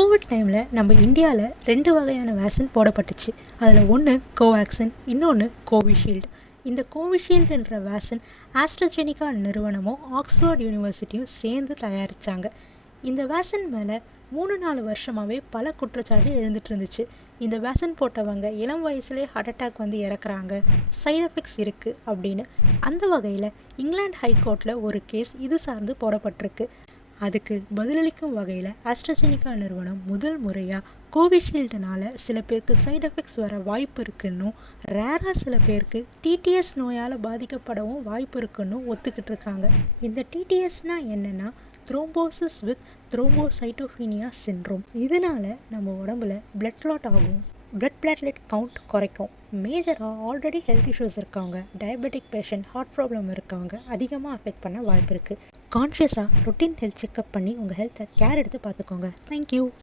Covid டைமில் நம்ம இந்தியாவில் 2 வகையான வேக்சின் போடப்பட்டுச்சு. அதில் ஒன்று கோவேக்சின், இன்னொன்று கோவிஷீல்டு. இந்த கோவிஷீல்டுன்ற வேக்சின் ஆஸ்ட்ராஜெனிகா நிறுவனமும் ஆக்ஸ்ஃபோர்ட் யூனிவர்சிட்டியும் சேர்ந்து தயாரித்தாங்க. இந்த வேக்சின் மேலே 3-4 வருஷமாகவே பல குற்றச்சாட்டு எழுந்துட்டு இருந்துச்சு. இந்த வேக்சின் போட்டவங்க இளம் வயசுலேயே ஹார்ட் அட்டாக் வந்து இறக்குறாங்க, சைடு எஃபெக்ட்ஸ் இருக்குது அப்படின்னு. அந்த வகையில் இங்கிலாந்து ஹைகோர்ட்டில் ஒரு கேஸ் இது சார்ந்து போடப்பட்டிருக்கு. அதுக்கு பதிலளிக்கும் வகையில் ஆஸ்ட்ராஜெனிகா நிறுவனம் முதல் முறையாக கோவிஷீல்டுனால சில பேருக்கு சைடு எஃபெக்ட்ஸ் வர வாய்ப்பு இருக்குன்னும், ரேராக சில பேருக்கு டிடிஎஸ் நோயால் பாதிக்கப்படவும் வாய்ப்பு இருக்குன்னு ஒத்துக்கிட்டு இருக்காங்க. இந்த டிடிஎஸ்னால் என்னென்னா த்ரோம்போசிஸ் வித் த்ரோம்போசைட்டோபினியா சிண்ட்ரோம். இதனால் நம்ம உடம்புல பிளட் கிளாட் ஆகும், பிளட் பிளேட்லெட் கவுண்ட் குறைக்கும். மேஜராக ஆல்ரெடி ஹெல்த் இஷ்யூஸ் இருக்கவங்க, டயபெட்டிக் பேஷண்ட், ஹார்ட் ப்ராப்ளம் இருக்கவங்க அதிகமாக அஃபெக்ட் பண்ண வாய்ப்பு இருக்குது. கான்ஷியஸாக ரொட்டீன் ஹெல்த் செக்அப் பண்ணி உங்கள் ஹெல்த்தை கேர் எடுத்து பார்த்துக்கோங்க. தேங்க்யூ.